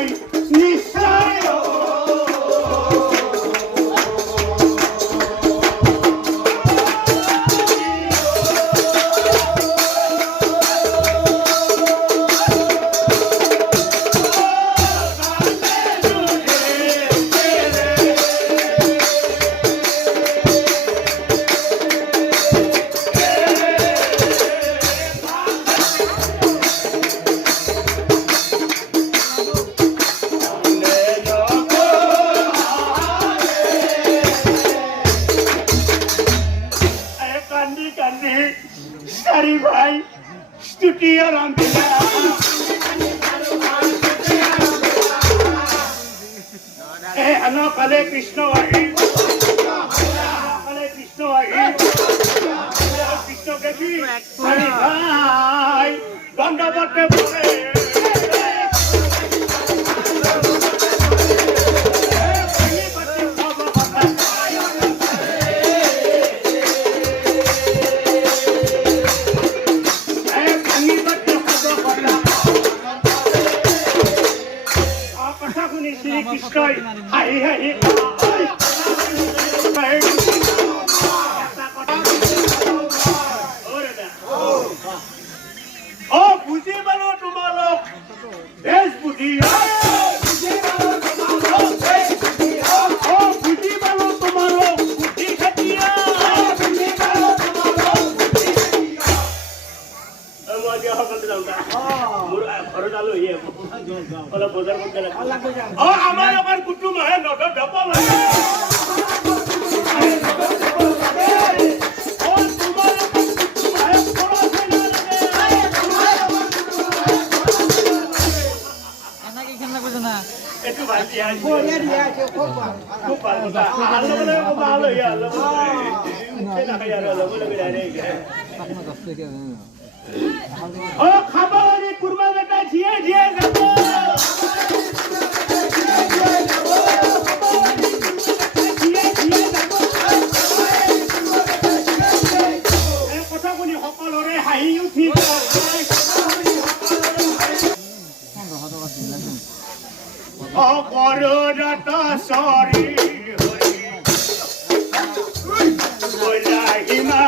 নাই নিশ্চয় সারি ভাই স্তুতি আরাম কালে কৃষ্ণ আহি কালে কৃষ্ণ আহি কৃষ্ণকে কি সারি ভাই দণ্ডবতে পড়ে শ্রীকৃষ্ণই হাই হাই ও বুঝি পালো তোমালোক বেশ বুঝি ও বুঝি পালো তোমালোক বুদ্ধি খাটিয়া আমার কুটুম হে নগদ ঢপল একটু ভাজি আছে খুব ভালো ও খাবার কুরমা বেটা ঝিয়ে ঝিয়ে যাব কথা শুনি সকলোৰে হাঁহি উঠি অপরত সরি হিমা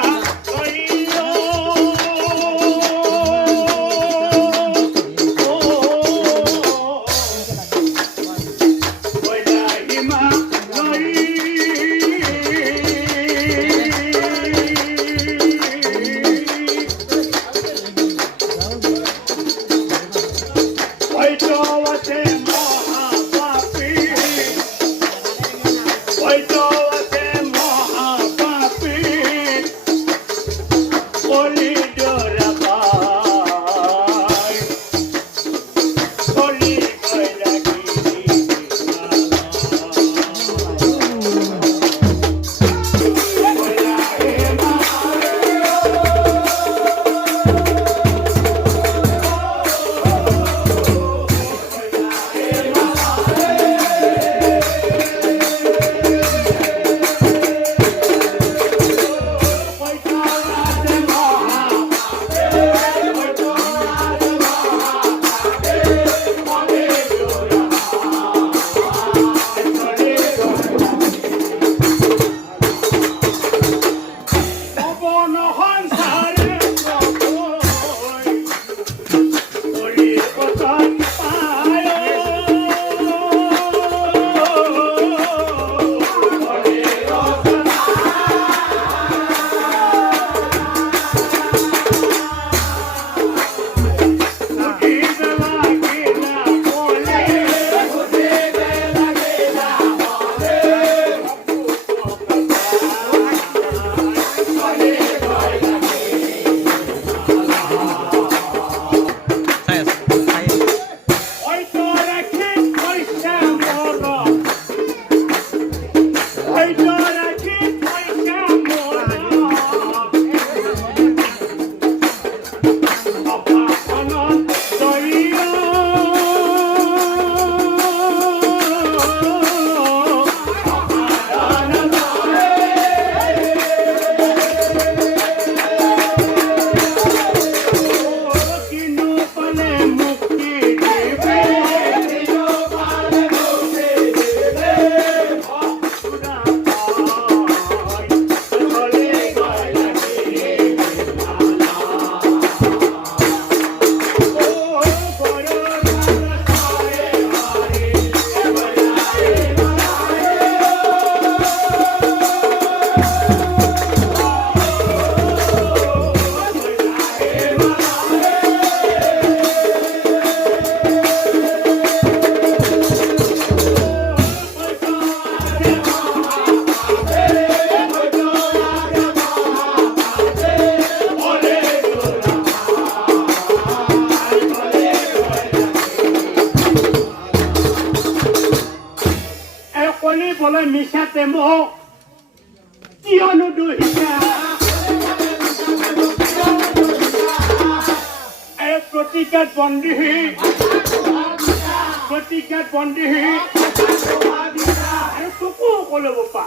ক'লে মিছাতে মোক কিয়নো দুহিতা এই প্ৰতিকাত বন্দী আৰু তোকো ক'লে বাপা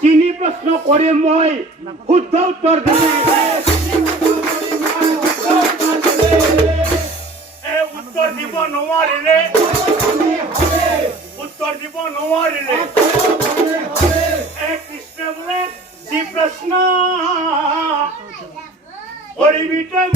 তিনি প্ৰশ্ন কৰি মই শুদ্ধ উত্তৰ দিলে উত্তৰ দিব নোৱাৰিলে কৃষ্ণ বোলে যি প্ৰশ্ন কৰিবি তই